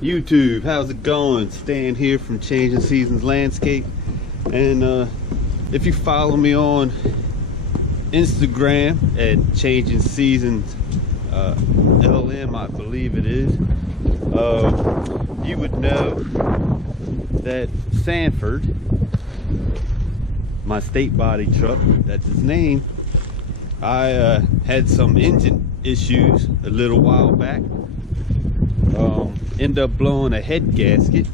YouTube, how's it going? Stan here from Changing Seasons Landscape. And if you follow me on Instagram at Changing Seasons LM, I believe it is, you would know that Sanford, my state body truck, that's his name, I had some engine issues a little while back. Ended up blowing a head gasket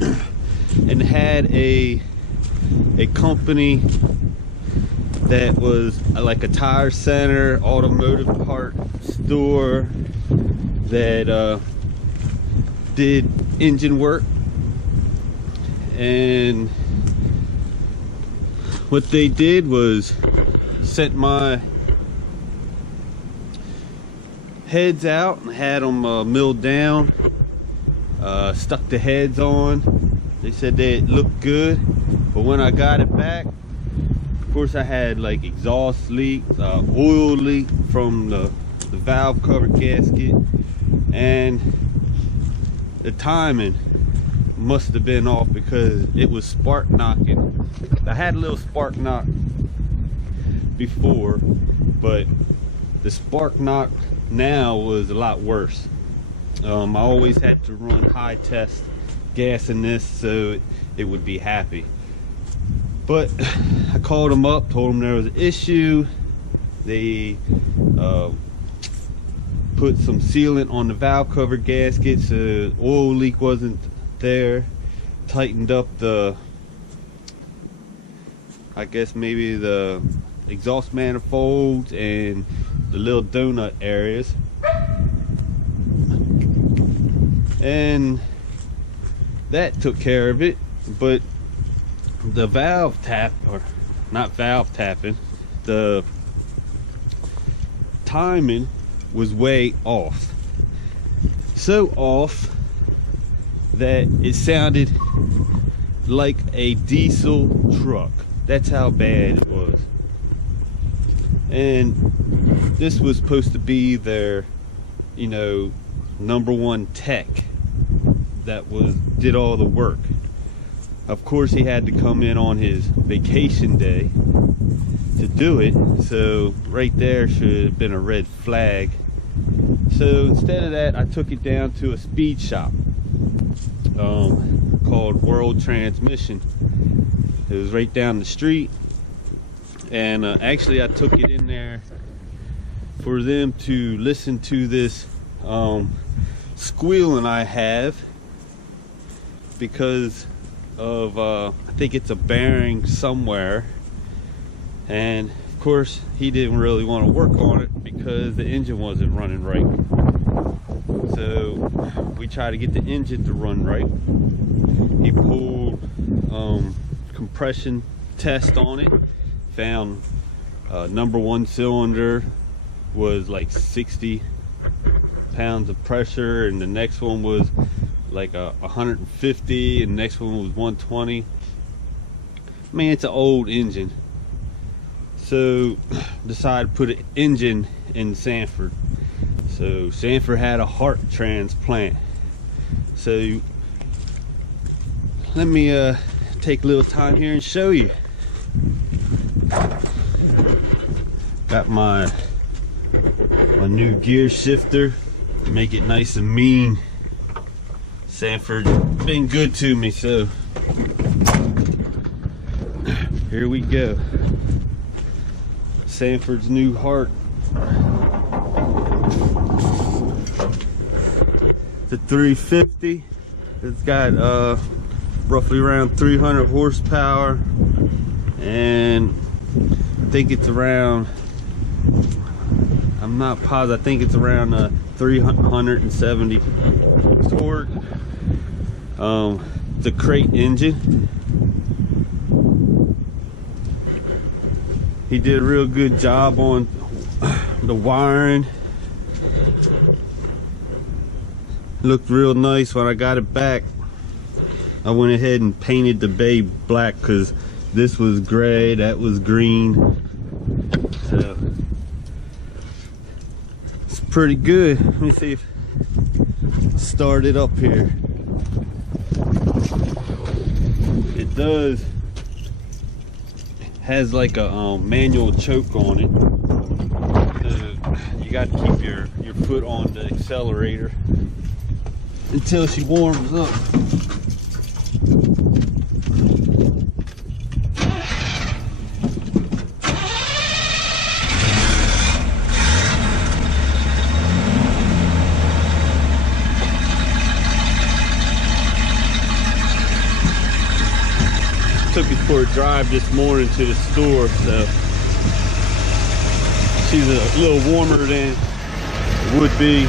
and had a company that was like a tire center, automotive part store that did engine work. And what they did was sent my heads out and had them milled down, stuck the heads on. They said they looked good, but when I got it back, of course I had like exhaust leaks, oil leak from the valve cover gasket, and the timing must have been off because it was spark knocking. I had a little spark knock before, but the spark knock now was a lot worse. I always had to run high test gas in this so it would be happy. But I called them up, told them there was an issue. They put some sealant on the valve cover gasket so the oil leak wasn't there. Tightened up the, I guess maybe the exhaust manifolds and the little donut areas, and that took care of it. But the valve tap, or not valve tapping, the timing was way off, so off that it sounded like a diesel truck. That's how bad it was. And this was supposed to be their, you know, #1 tech that did all the work. Of course he had to come in on his vacation day to do it, so right there should have been a red flag. So instead of that, I took it down to a speed shop called World Transmission. It was right down the street. And actually I took it in there for them to listen to this squealing I have because of I think it's a bearing somewhere. And of course he didn't really want to work on it because the engine wasn't running right. So we tried to get the engine to run right. He pulled compression test on it, found #1 cylinder was like 60 pounds of pressure, and the next one was like 150, and the next one was 120. I mean, it's an old engine. So decided to put an engine in Sanford. So Sanford had a heart transplant. So let me take a little time here and show you. Got my new gear shifter, make it nice and mean. Sanford been good to me, so here we go. Sanford's new heart. It's a 350. It's got roughly around 300 horsepower, and I think it's around, I'm not positive, I think it's around 370 torque. The crate engine. He did a real good job on the wiring. Looked real nice when I got it back. I went ahead and painted the bay black because this was gray, that was green. So it's pretty good. Let me see if start it up here. It does has like a manual choke on it. You got to keep your foot on the accelerator until she warms up. Took it for a drive this morning to the store, so she's a little warmer than it would be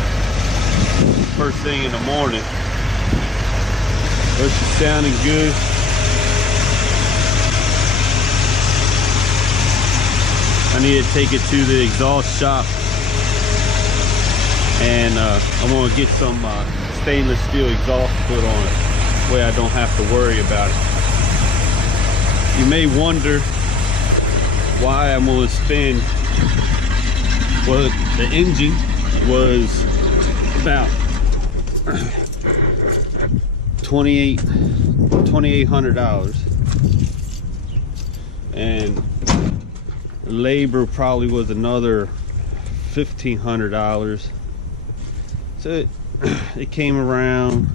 first thing in the morning. But she's sounding good. I need to take it to the exhaust shop, and I'm gonna get some stainless steel exhaust put on it. That way I don't have to worry about it. You may wonder why I'm gonna spend, well, the engine was about $2,800, and labor probably was another $1,500. So it came around,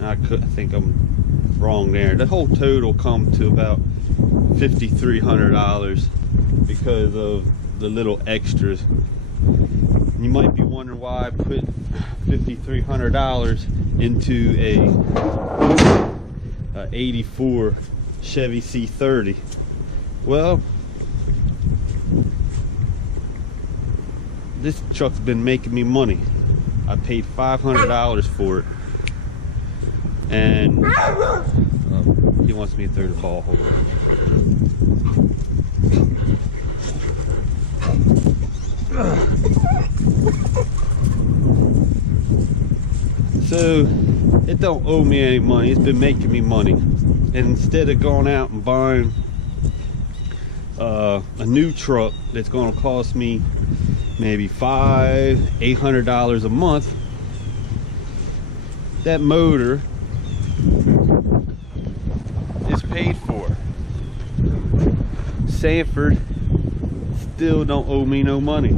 I think I'm wrong there. The whole total come to about $5,300 because of the little extras. You might be wondering why I put $5,300 into a 84 Chevy C30. Well, this truck's been making me money. I paid $500 for it, and he wants me to throw the ball. Hold on. So it don't owe me any money. It's been making me money, and instead of going out and buying a new truck that's going to cost me maybe $500-800 a month, that motor is paid for. Sanford still don't owe me no money.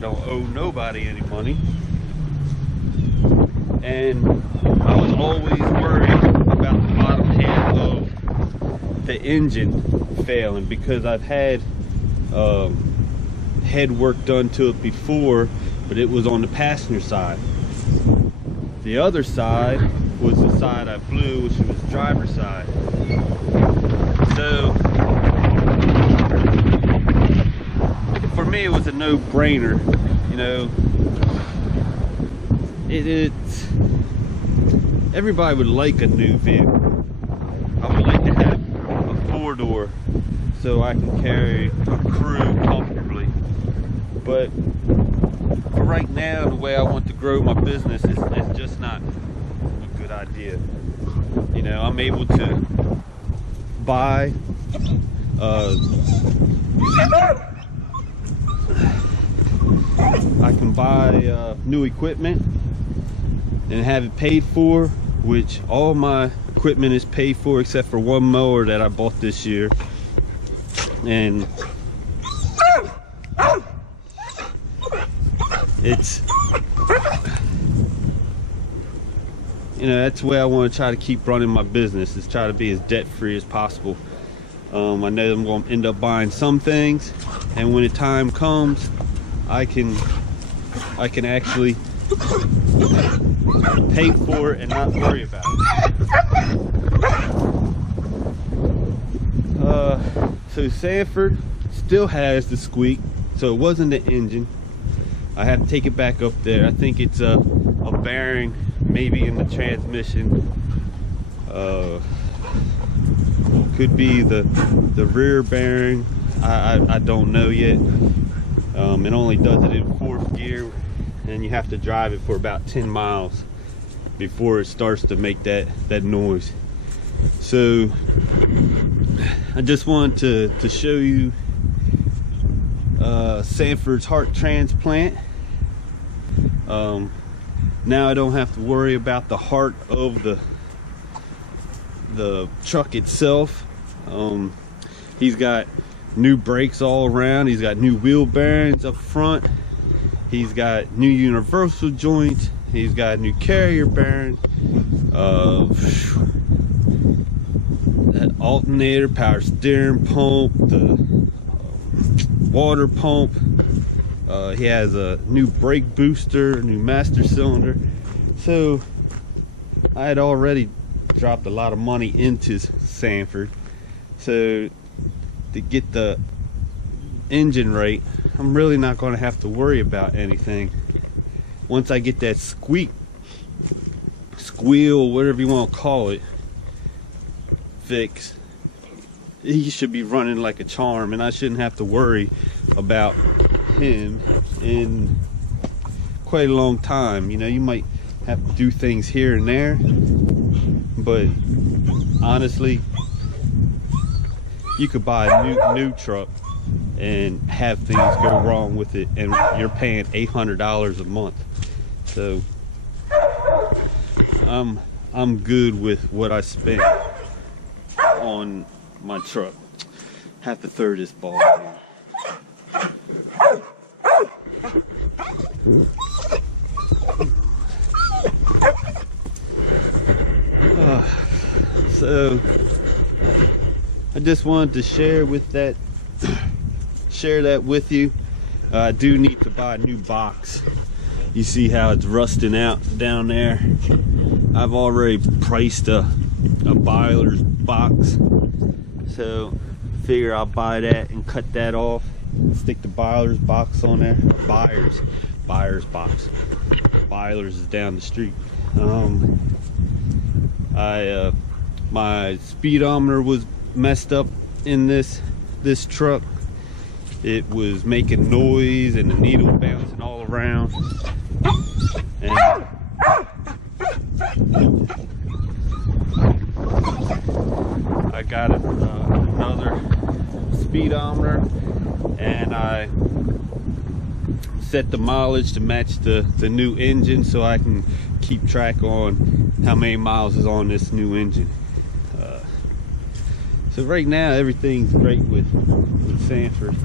Don't owe nobody any money. And I was always worried about the bottom half of the engine failing, because I've had head work done to it before, but it was on the passenger side. The other side was the side I blew, which was the driver's side. So for me, it was a no-brainer. You know, it's everybody would like a new vehicle. I would like to have a 4-door so I can carry a crew comfortably. But for right now, the way I want to grow my business is just not a good idea. You know, I'm able to buy I can buy new equipment and have it paid for, which all my equipment is paid for except for one mower that I bought this year. And it's, you know, that's the way I want to try to keep running my business, is try to be as debt free as possible. I know I'm going to end up buying some things, and when the time comes, I can actually pay for it and not worry about it. So Sanford still has the squeak, so it wasn't the engine. I have to take it back up there. I think it's a bearing, maybe in the transmission. Could be the rear bearing. I don't know yet. It only does it in 4th gear, and you have to drive it for about 10 miles before it starts to make that noise. So I just wanted to show you Sanford's heart transplant. Now I don't have to worry about the heart of the truck itself. He's got new brakes all around. He's got new wheel bearings up front. He's got new universal joints. He's got new carrier bearings. That alternator, power steering pump, the water pump. He has a new brake booster, new master cylinder. So I had already dropped a lot of money into Sanford. So to get the engine right, I'm really not going to have to worry about anything. Once I get that squeal, whatever you want to call it, fixed, he should be running like a charm, and I shouldn't have to worry about him in quite a long time. You know, you might have to do things here and there, but honestly, you could buy a new truck and have things go wrong with it, and you're paying $800 a month. So I'm good with what I spent on my truck. Have to throw this ball down. So I just wanted to share that with you. I do need to buy a new box. You see how it's rusting out down there. I've already priced a Byler's box, so figure I'll buy that and cut that off, stick the Byler's box on there. Byers box. Byler's is down the street. My speedometer was messed up in this truck. It was making noise and the needle bouncing all around. And I got another speedometer, and I set the mileage to match the new engine, so I can keep track on how many miles is on this new engine. So right now everything's great with Sanford.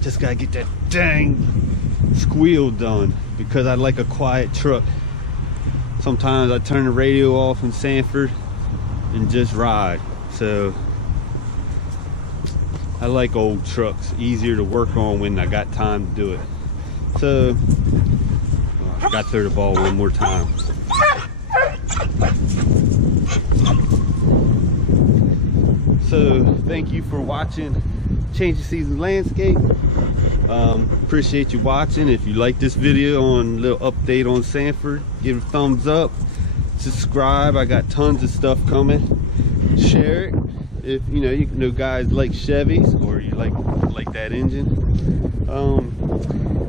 Just gotta get that dang squeal done, because I like a quiet truck. Sometimes I turn the radio off in Sanford and just ride. So I like old trucks, easier to work on when I got time to do it. So I got to throw the ball one more time. So thank you for watching Change the Season Landscape. Appreciate you watching. If you like this video on a little update on Sanford, give it a thumbs up, subscribe. I got tons of stuff coming. Share it if you know guys like Chevys, or you like that engine.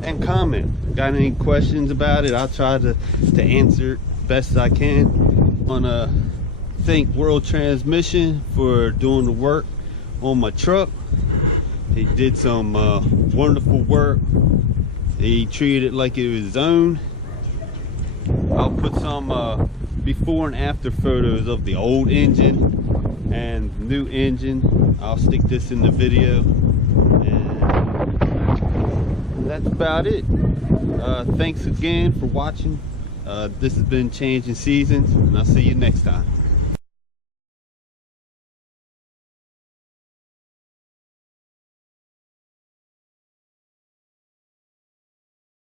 And comment. Got any questions about it? I'll try to answer it best I can. Wanna thank World Transmission for doing the work on my truck. He did some wonderful work. He treated it like it was his own. I'll put some before and after photos of the old engine and the new engine. I'll stick this in the video, and that's about it. Thanks again for watching. This has been Changing Seasons, and I'll see you next time.